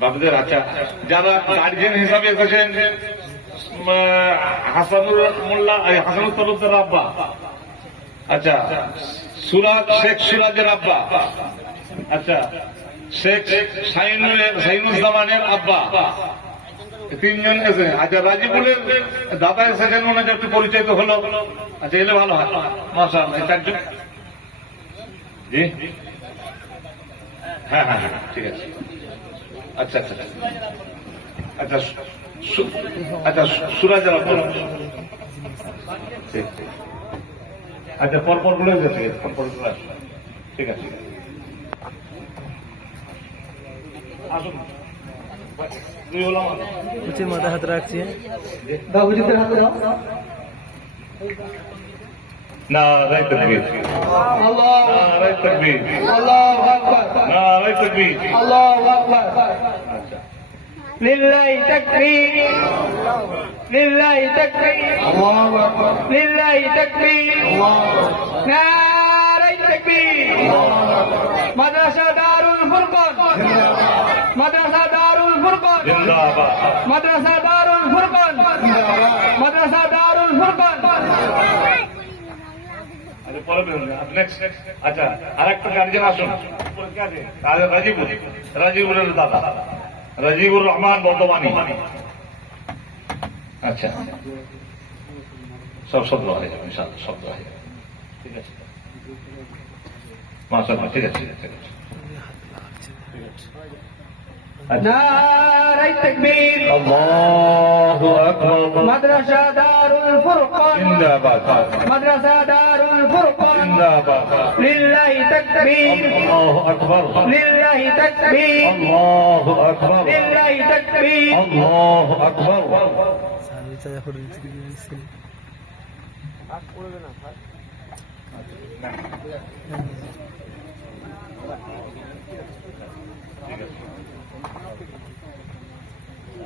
বাবুদের আচ্ছা, যারা গার্জিয়ান হিসাবে এসেছেন, হাসানুর মোল্লা, হাসানুর তরফদার আব্বা, আচ্ছা শেখ সুরাজের আব্বা, আচ্ছা শেখ শাহিনুজ্জামানের আব্বা, তিনজন এসে। আচ্ছা রাজিবুলের দাদা এসেছেন, মনে হচ্ছে একটু পরিচয় তো হলো। আচ্ছা এলে ভালো হয়, মাশাআল্লাহ। চারজন, জি হ্যাঁ হ্যাঁ হ্যাঁ ঠিক আছে। আচ্ছা আচ্ছা আচ্ছা আচ্ছা সুরাজের আব্বা, আচ্ছা পরপর গুলো গেছে, পরপর গুলো আসবে, ঠিক আছে আসুন। মাথা হাত রাখছি, বাবুজিদের হাতে দাও। নারায়ে তাকবীর, আল্লাহ, নারায়ে তাকবীর, আল্লাহু আকবার, নারায়ে তাকবীর, আল্লাহু আকবার। আচ্ছা লিল্লাহি তাকবীর, লিল্লাহি তাকবীর, আল্লাহু আকবার, লিল্লাহি তাকবীর, আল্লাহু আকবার, নারায়ে তাকবীর, আল্লাহু আকবার। মাদ্রাসা দারুল ফুরকান, মাদ্রাসা দারুল ফুরকান জিন্দাবাদ, মাদ্রাসা দারুল ফুরকান জিন্দাবাদ, মাদ্রাসা দারুল ফুরকান। আচ্ছা পরে বেরোবে নেক্সট। আচ্ছা আরেকটা গার্জেন আসুন, রাজিবুল, রাজিবুলের দাদা রাজিবুর রহমান বর্ধমানী। আচ্ছা সব শব্দ হয়ে যাবে ইনশাআল্লাহ, শব্দ হয়ে যাবে, ঠিক আছে মাশাআল্লাহ, ঠিক আছে ঠিক আছে। নারায়ে তাকবীর, আল্লাহু আকবার, মাদ্রাসা দারুল ফুরকান জিন্দাবাদ, মাদ্রাসা দারুল ফুরকান জিন্দাবাদ, লিল্লাহি তাকবীর, আল্লাহু আকবার, লিল্লাহি তাকবীর, আল্লাহু আকবার, লিল্লাহি তাকবীর। আল্লাহু আকবার।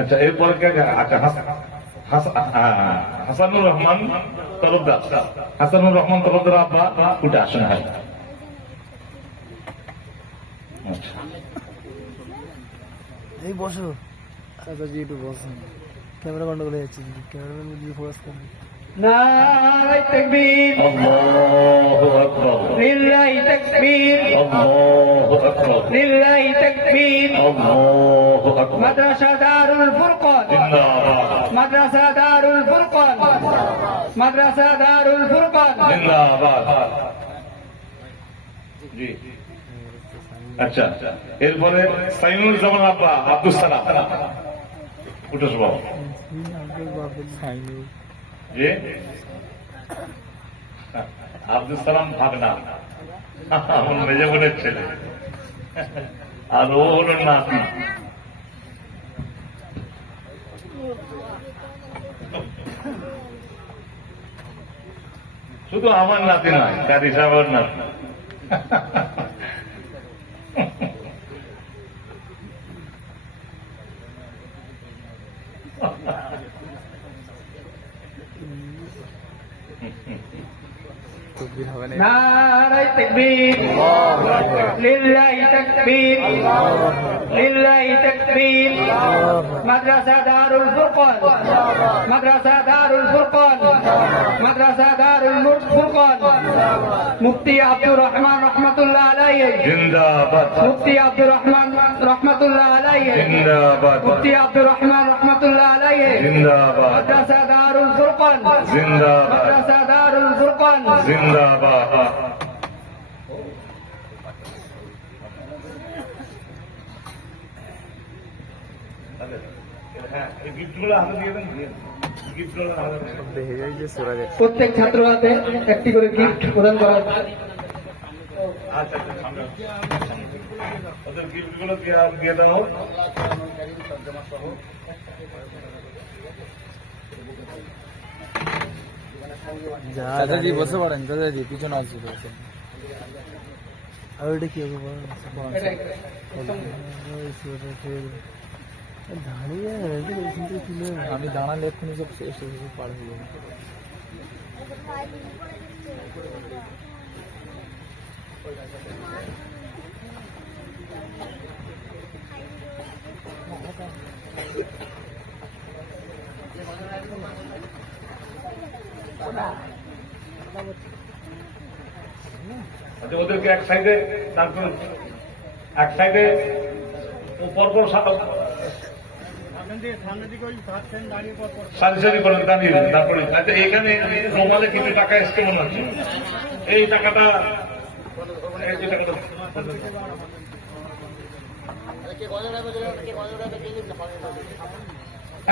আচ্ছা এরপরে আচ্ছা হাসানুর রহমান তরফদার, হাসানুর রহমান তরফদার আব্বা উঠে আসেন। হ্যাঁ আচ্ছা এই বসো চাচাজি, একটু বসুন, ক্যামেরা গন্ডগোল হয়ে যাচ্ছে, ক্যামেরাম্যান দিয়ে ফোকাস করুন। নারায়ে তাকবীর, আল্লাহু আকবার, লিল্লাহি তাকবীর, আল্লাহু আকবার, লিল্লাহি তাকবীর। আল্লাহু আকবার, মাদ্রাসা দারুল ফুরকান, জিন্দাবাদ, মাদ্রাসা দারুল ফুরকান, মাদ্রাসা দারুল ফুরকান। জিন্দাবাদ। জি আচ্ছা এরপরে সাইনুজ্জামান আব্বা আব্দুল সালাম উঠে শোভাও, জি আব্দুল সালাম ভাগনা, আমার মেজে বোনের ছেলে, আর ও হলো নাতি। শুধু আমার নাতি নয়, কারি সাহেবের নাতি। নারায়ে তাকবীর, লিল্লাহি তাকবীর, লিল্লাহি তাকবীর। মাদ্রাসা দারুল ফুরকান, মাদ্রাসা দারুল ফুরকান, মাদ্রাসা দারুল ফুরকান। মুফতি আব্দুর রহমান রহমাতুল্লাহ আলাইহি জিন্দাবাদ, মুফতি আব্দুর রহমান রহমাতুল্লাহ আলাইহি জিন্দাবাদ, মুফতি আব্দুর রহমান রহমাতুল্লাহ আলাইহি। জিন্দাবাদ, মাদ্রাসা দারুল ফুরকান, জিন্দাবাদ, মাদ্রাসা দারুল ফুরকান। জিন্দাবাদ। প্রত্যেক ছাত্র হাতে একটি করে গিফট প্রদান করা হবে। আচ্ছা ওদের গিফটগুলো দিয়ে দাও। চাচাজি বসে পড়েন, চাচাজি পিছনে আসছে, আর ওইটা কি হবে দাঁড়িয়ে আমি দাঁড়ালে এক্ষুনি সব শেষ পার হয়ে যাবে। থেকে এক সাইডে তারপরে এক সাইডে পরপর সারি সারি করে দাঁড়িয়ে তারপরে এখানে মোবাইলে কিছু টাকা এসছে মনে হচ্ছে এই টাকাটা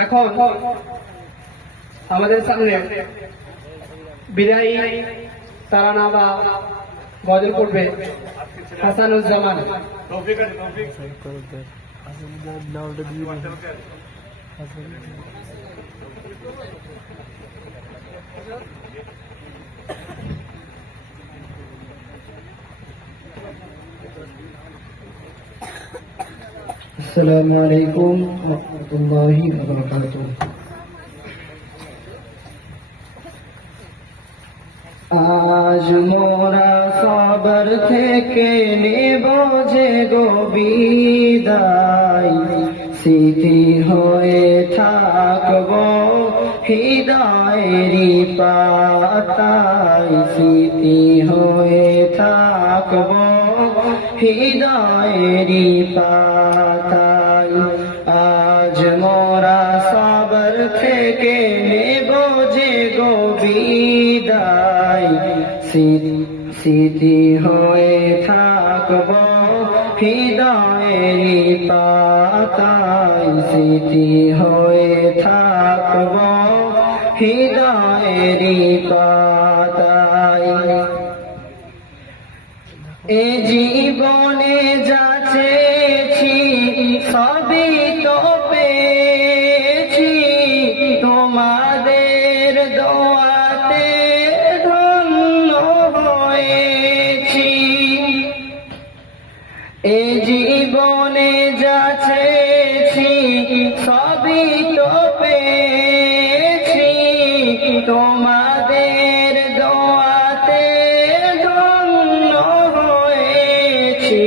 এখন আমাদের সামনে বিদায়ী তারানা বা গজল করবে হাসানুজ্জামান। তৌফিক আছে, তৌফিক। নামটা দিয়ে দিন। আসসালামু আলাইকুম ওয়া রাহমাতুল্লাহি ওয়া বারাকাতুহু। আজ মোরা সবার থেকে নেব যে গো বিদায়, স্মৃতি হয়ে থাকব হৃদয়েরই পাতায়, স্মৃতি হয়ে থাকব হৃদয়েরই পাতায়। আজ মোরা সবার থেকে নেব যে গো বিদায়, স্মৃতি হয়ে থাকব হৃদয়েরই পাতায়, স্মৃতি হয়ে থাকব হৃদয়েরই পাতায়। এ জীবনে যা চেয়েছি সবই তো পেয়েছি, তোমাদের দোয়াতে ধন্য হয়েছি। এ জীবনে যা চেয়েছি সবই তো পেয়েছি, তোমাদের দোয়াতে ধন্য হয়েছি।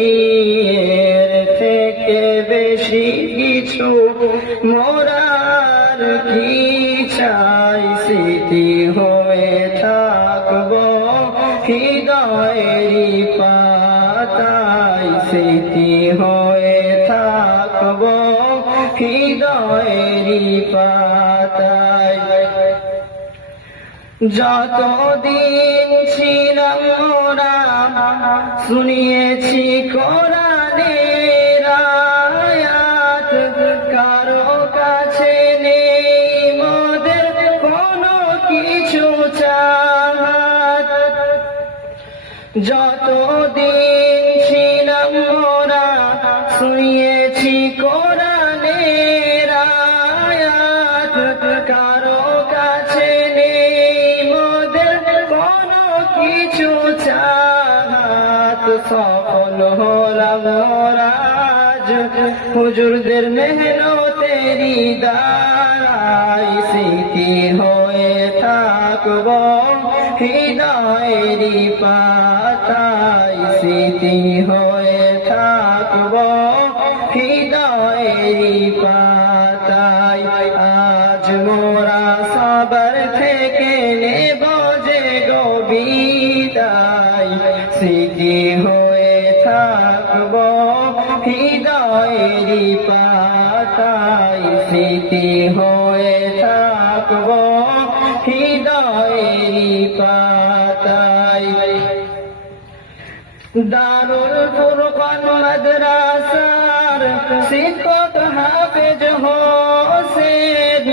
এর থেকে বেশি কিছু মোরার কি চাই, স্মৃতি হয়ে থাকব হৃদয়েরই পাতায়, স্মৃতি হয়ে থাকব হৃদয়েরই পাতায়। যতদিন ছিলাম মোরা শুনিয়েছি কোরআনের আয়াত, কারো কাছে নেই মোদের কোনো কিছু চাহাত। যতদিন ছিলাম মোরা শুনিয়েছি কোরআনের আয়াত, কারো কাছে নেই মোদের কোনো কিছু চাহাত। সফল হলাম মোরা আজ হুজুরদের মেহনতেরি দ্বারাই, স্মৃতি হয়ে থাকব হৃদয়েরই পাতায়, স্মৃতি হয়ে থাকব হৃদয়েরই পাতায়। আজ মোরা সবার থেকে নেব যে গো বিদায়, স্মৃতি হয়ে থাকব হৃদয়েরই পাতায়, স্মৃতি হয়ে থাকব হৃদয়েরই পাতায়। দারুল ফুরকান মাদ্রাসার শিক্ষক হাফেজ হোসেন,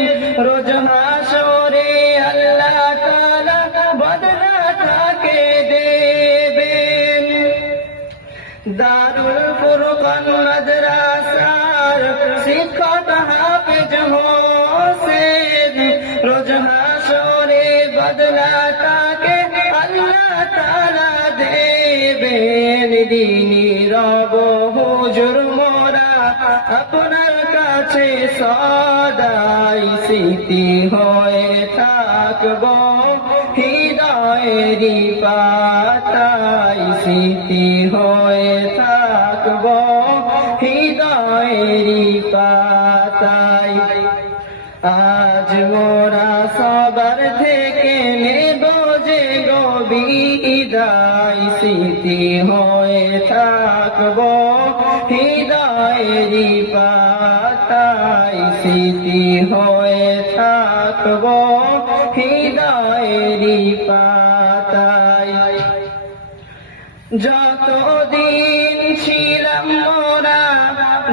রোজ হাসরে আল্লাহ তাআলা বদলা তাকে দেবেন। দারুল ফুরকান মাদ্রাসার শিক্ষক হাফেজ হোসেন, রোজ হাসরে বদলা তাকে আল্লাহ তাআলা দেবেন। দিনী রব হুজুর মোরা আপনার কাছে সদাই, স্মৃতি হয়ে থাকব হৃদয়েরই পাতায়, স্মৃতি হয়ে থাকব হৃদয়েরই পাতায়। আজ মোরা সবার থেকে নেব যে গো বিদায়, স্মৃতি হৃদয়েরই পাতায় স্মৃতি হয়ে থাকবো হৃদয়েরই পাতায় যতদিন ছিলাম মোরা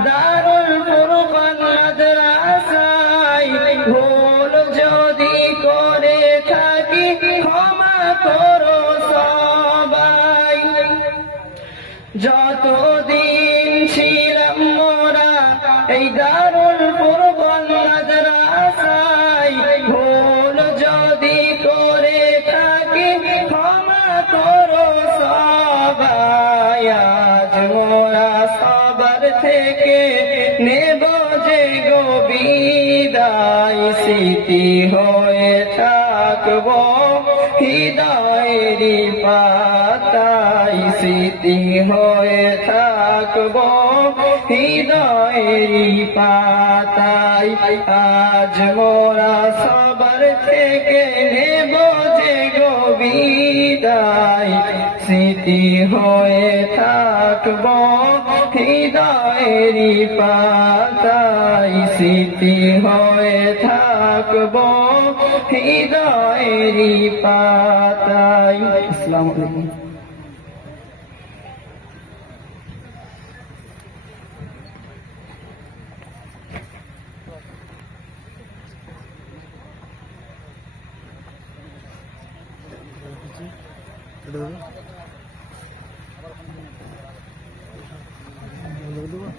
দারুল ফুরকান মাদ্রাসায় ভুল যদি করে থাকি ক্ষমা করো সবাই যতদিন ছিলাম মোরা এই দারুল ফুরকান মাদ্রাসায় ভুল যদি করে থাকি ক্ষমা করো সবাই আজ মোরা সবার থেকে নেব যে গো বিদায় স্মৃতি হয়ে থাকবো হৃদয়েরই পাতায় স্মৃতি হয়ে থাকবো হৃদয়েরই পাতায় আজ মোরা সবার থেকে নেব যে গো বিদায় স্মৃতি হয়ে থাকবো হৃদয়েরই পাতায় স্মৃতি হয়ে থাকবো হৃদয়েরই পাতায়। আসসালামু আলাইকুম। এটা দেবো